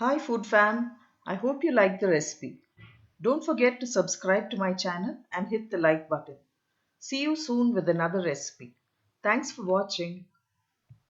Hi food fam, I hope you like the recipe. Don't forget to subscribe to my channel and hit the like button. See you soon with another recipe. Thanks for watching.